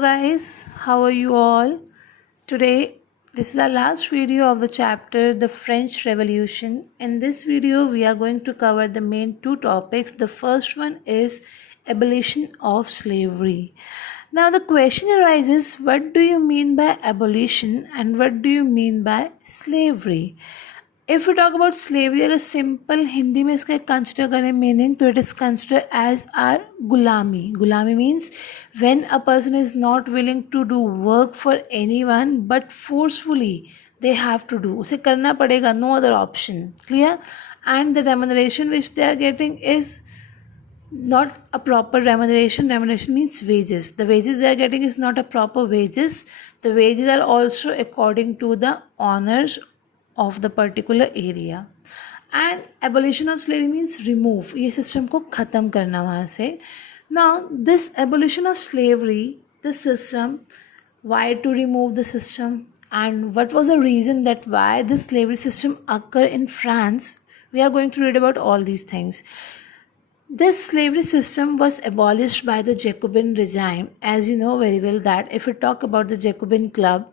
guys, how are you all? Today, this is our last video of the chapter, The French Revolution. In this video, we are going to cover the main two topics. The first one is abolition of slavery. Now, the question arises, what do you mean by abolition and what do you mean by slavery? If we talk about slavery, अगर simple Hindi में इसका consider करें meaning, तो it is considered as our gulami. Gulami means when a person is not willing to do work for anyone but forcefully they have to do. उसे करना पड़ेगा, no other option. Clear? And the remuneration which they are getting is not a proper remuneration. Remuneration means wages. The wages they are getting is not a proper wages. The wages are also according to the honors of the particular area. And abolition of slavery means remove. ये system को ख़त्म करना वहाँ से. Now this abolition of slavery, the system, why to remove the system and what was the reason that why this slavery system occurred in France, we are going to read about all these things. This slavery system was abolished by the Jacobin regime. As you know very well that if we talk about the Jacobin club,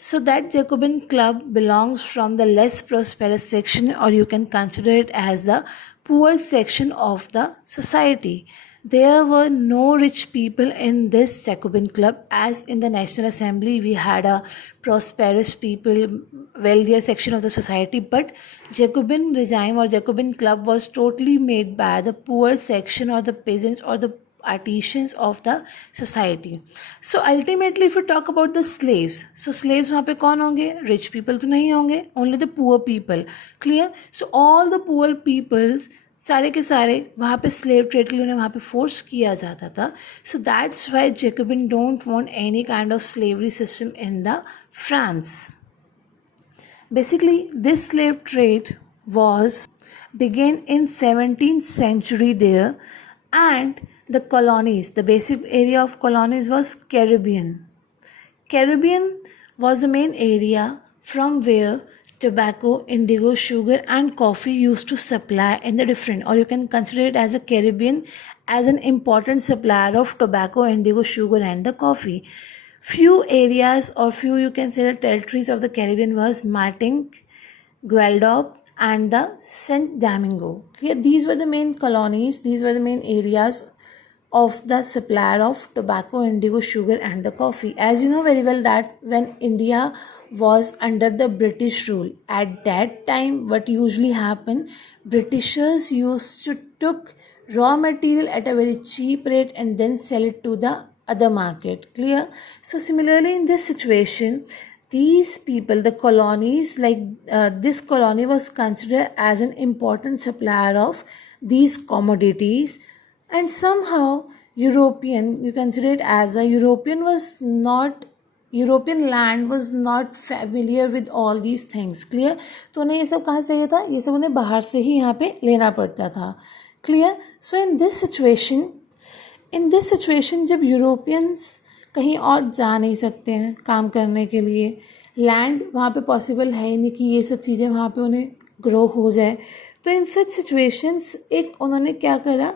so that Jacobin club belongs from the less prosperous section, or you can consider it as the poor section of the society. There were no rich people in this Jacobin club, as in the National Assembly we had a prosperous people, wealthier section of the society, but Jacobin regime or Jacobin club was totally made by the poor section or the peasants or the artisans of the society. So ultimately if we talk about the slaves, so slaves वहाँ पे कौन होंगे? Rich people तो नहीं होंगे, only the poor people. Clear? So all the poor peoples सारे के सारे वहाँ पे स्लेव ट्रेड के लिए उन्हें वहाँ पे फोर्स किया जाता था. So that's why Jacobin don't want any kind of slavery system in the France. Basically, this slave trade was began in 17th century there, and the colonies, the basic area of colonies was Caribbean. Caribbean was the main area from where tobacco, indigo, sugar and coffee used to supply in the different, or you can consider it as a Caribbean as an important supplier of tobacco, indigo, sugar and the coffee. Few areas or few you can say the territories of the Caribbean was Martinique, Guadeloupe and the Saint Domingo. These were the main colonies, these were the main areas of the supplier of tobacco, indigo, sugar and the coffee. As you know very well that when India was under the British rule, at that time what usually happened, Britishers used to took raw material at a very cheap rate and then sell it to the other market. Clear? So similarly in this situation, these people, the colonies, like this colony was considered as an important supplier of these commodities, and somehow European, you consider it as a European land was not familiar with all these things. Clear? तो उन्हें ये सब कहाँ से चाहिए था? ये सब उन्हें बाहर से ही यहाँ पे लेना पड़ता था. Clear? So in this situation जब यूरोपियंस कहीं और जा नहीं सकते हैं काम करने के लिए, लैंड वहाँ पे पॉसिबल है ही नहीं कि ये सब चीज़ें वहाँ पे उन्हें ग्रो हो जाए, तो इन सच सिचुएशंस एक उन्होंने क्या करा,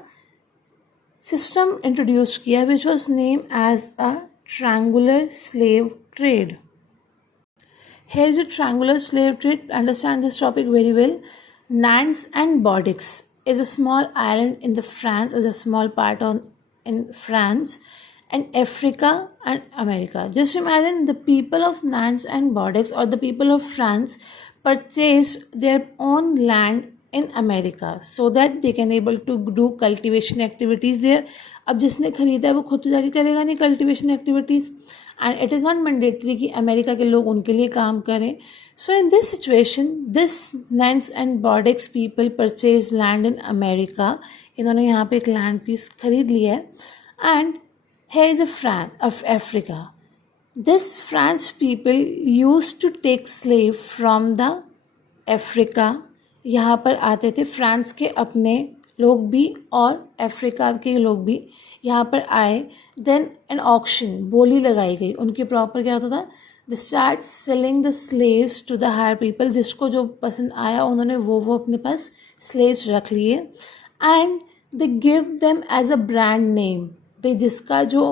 सिस्टम इंट्रोड्यूस किया which was name as a triangular slave trade. Here is a triangular slave trade. Understand this topic very well. Nantes and Bordeaux is a small island in the France, is a small part in France and Africa and America. Just imagine the people of Nantes and Bordeaux or the people of France purchased their own land in America so that they can able to do cultivation activities there. अब जिसने खरीदा है वो खुद तो जाके करेगा नहीं cultivation activities, and it is not mandatory कि अमेरिका के लोग उनके लिए काम करें. So in this situation, this Nantes and Bordeaux people purchase land in America. इन्होंने यहाँ पे एक land piece खरीद लिया है. And here is a France of Africa. This French people used to take slave from the Africa. यहाँ पर आते थे फ्रांस के अपने लोग भी और अफ्रीका के लोग भी यहाँ पर आए. देन एन ऑक्शन, बोली लगाई गई उनकी प्रॉपर. क्या होता था? They start selling the slaves to the higher people. जिसको जो पसंद आया उन्होंने वो अपने पास स्लेव्स रख लिए. And they give them as a brand name. भाई जिसका जो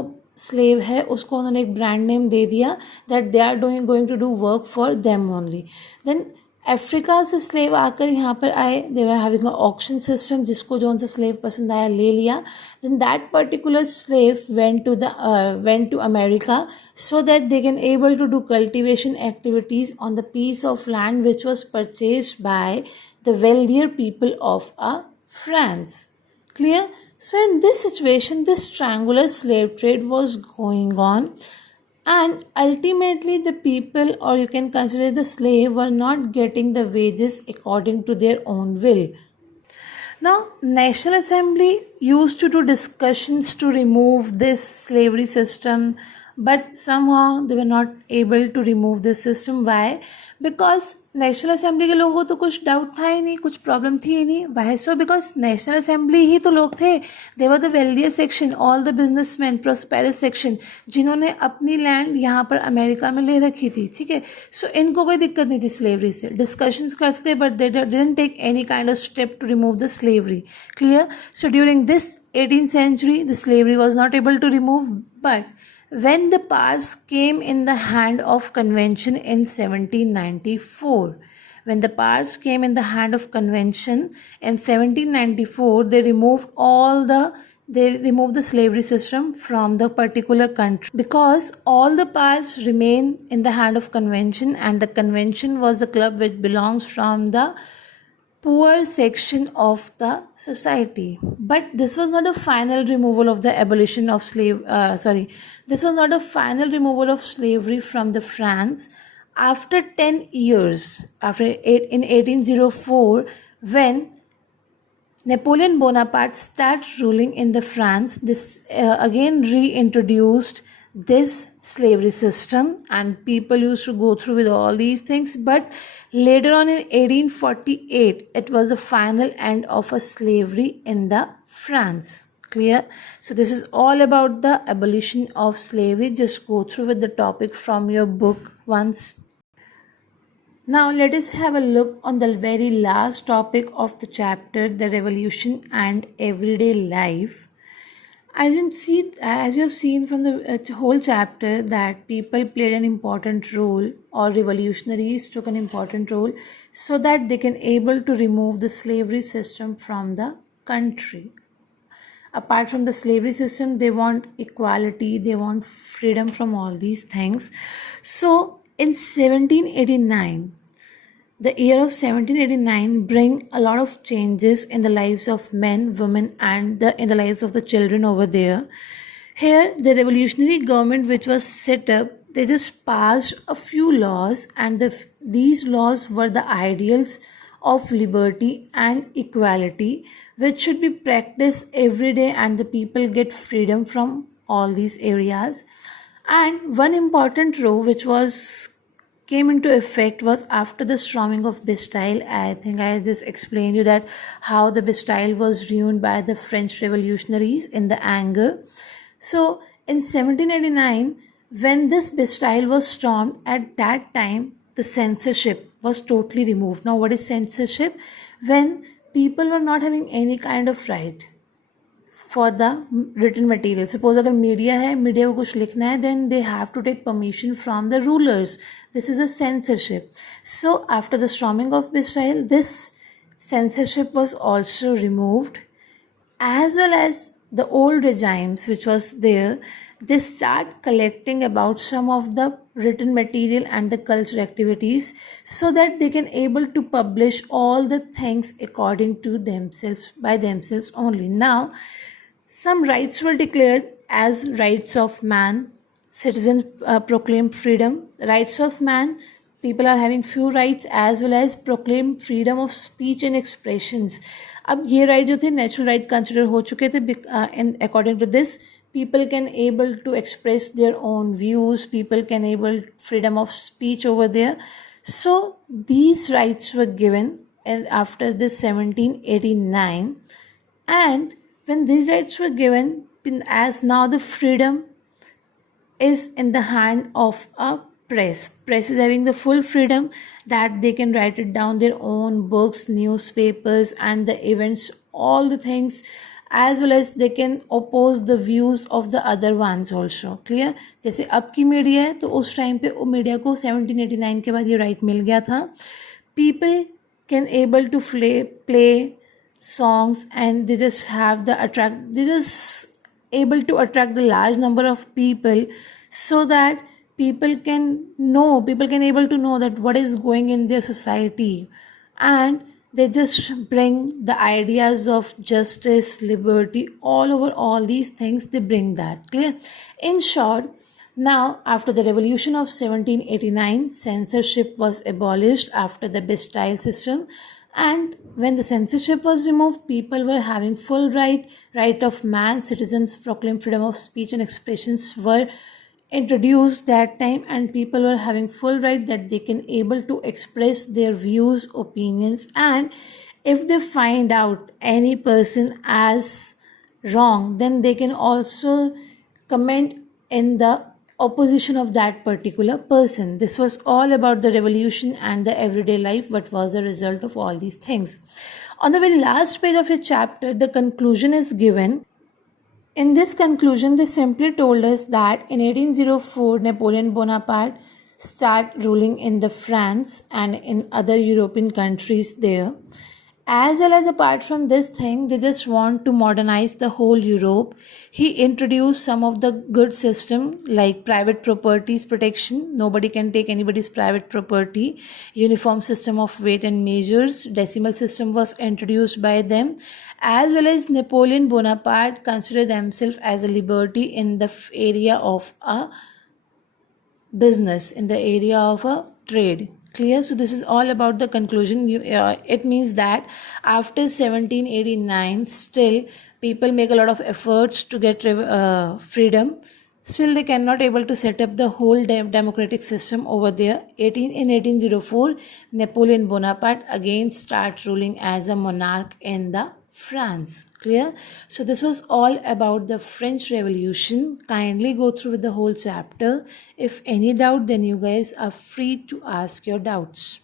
स्लेव है उसको उन्होंने एक ब्रांड नेम दे दिया that they are going to do work for them only. Then Africa से स्लेव आकर यहाँ पर आए. They were having a auction system, जिसको जो सा स्लेव पसंद आया ले लिया. Then that particular slave went to America so that they can able to do cultivation activities on the piece of land which was purchased by the wealthier people of France. Clear? So in this situation, this triangular slave trade was going on, and ultimately the people, or you can consider the slave, were not getting the wages according to their own will. Now, National Assembly used to do discussions to remove this slavery system, but somehow they were not able to remove this system. Why? Because national assembly के लोगों को तो कुछ doubt था ही नहीं, कुछ problem थी ही नहीं. Why so? Because national assembly ही तो लोग थे. They were the wealthier section, all the businessman, prosperous section, जिन्होंने अपनी लैंड यहाँ पर अमेरिका में ले रखी थी. ठीक है. सो इनको कोई दिक्कत नहीं थी स्लेवरी से. डिस्कशंस करते थे but they didn't take any kind of step to remove the slavery. Clear? So during this 18th century, the slavery was not able to remove, but when the powers came in the hand of convention in 1794, when the powers came in the hand of convention in 1794, they removed the slavery system from the particular country, because all the powers remain in the hand of convention, and the convention was a club which belongs from the poor section of the society. But this was not a final removal of the abolition of this was not a final removal of slavery from the France. After 10 years, in 1804, when Napoleon Bonaparte started ruling in the France, this again reintroduced this slavery system, and people used to go through with all these things. But later on in 1848, it was the final end of a slavery in the France. Clear? So this is all about the abolition of slavery. Just go through with the topic from your book once. Now let us have a look on the very last topic of the chapter, the revolution and everyday life. As you have seen from the whole chapter, that people played an important role, or revolutionaries took an important role, so that they can able to remove the slavery system from the country. Apart from the slavery system, they want equality, they want freedom from all these things. So in 1789, the year of 1789 bring a lot of changes in the lives of men, women, and in the lives of the children over there. Here, the revolutionary government which was set up, they just passed a few laws, and these laws were the ideals of liberty and equality, which should be practiced every day, and the people get freedom from all these areas. And one important law which came into effect was after the storming of Bastille. I think I just explained you that how the Bastille was ruined by the French revolutionaries in the anger. So in 1789, when this Bastille was stormed, at that time the censorship was totally removed. Now what is censorship? When people were not having any kind of right for the written material. Suppose अगर media है, media को कुछ लिखना है, then they have to take permission from the rulers. This is a censorship. So after the storming of Bastille, this censorship was also removed, as well as the old regimes which was there. They start collecting about some of the written material and the cultural activities, so that they can able to publish all the things according to themselves, by themselves only. Now some rights were declared as rights of man. Citizens proclaimed freedom. Rights of man, people are having few rights, as well as proclaimed freedom of speech and expressions. अब ये right जो थे natural right consider हो चुके थे, and according to this, people can able to express their own views, people can able freedom of speech over there. So these rights were given after this 1789, and when these rights were given, as now the freedom is in the hand of a press. Press is having the full freedom that they can write it down their own books, newspapers, and the events, all the things, as well as they can oppose the views of the other ones also. Clear? जैसे अब की media है तो उस time पे media को 1789 के बाद ये राइट मिल गया था. People can able to play songs, and they just have the they just able to attract the large number of people, so that people can able to know that what is going in their society, and they just bring the ideas of justice, liberty, all over all these things, they bring that. Clear? In short, now, after the revolution of 1789, censorship was abolished after the Bastille system, and when the censorship was removed, people were having full right of man. Citizens proclaimed freedom of speech and expressions were introduced that time, and people were having full right that they can able to express their views, opinions, and if they find out any person as wrong, then they can also comment in the opposition of that particular person. This was all about the revolution and the everyday life, what was the result of all these things. On the very last page of your chapter, the conclusion is given. In this conclusion, they simply told us that in 1804, Napoleon Bonaparte started ruling in the France and in other European countries there. As well as apart from this thing, they just want to modernize the whole Europe. He introduced some of the good system like private properties protection. Nobody can take anybody's private property. Uniform system of weight and measures. Decimal system was introduced by them. As well as Napoleon Bonaparte considered himself as a liberty in the area of a business, in the area of a trade. Clear? So this is all about the conclusion. It means that after 1789, still people make a lot of efforts to get freedom. Still they cannot able to set up the whole democratic system over there. In 1804, Napoleon Bonaparte again start ruling as a monarch in the France. Clear? So this was all about the French Revolution. Kindly go through with the whole chapter. If any doubt, then you guys are free to ask your doubts.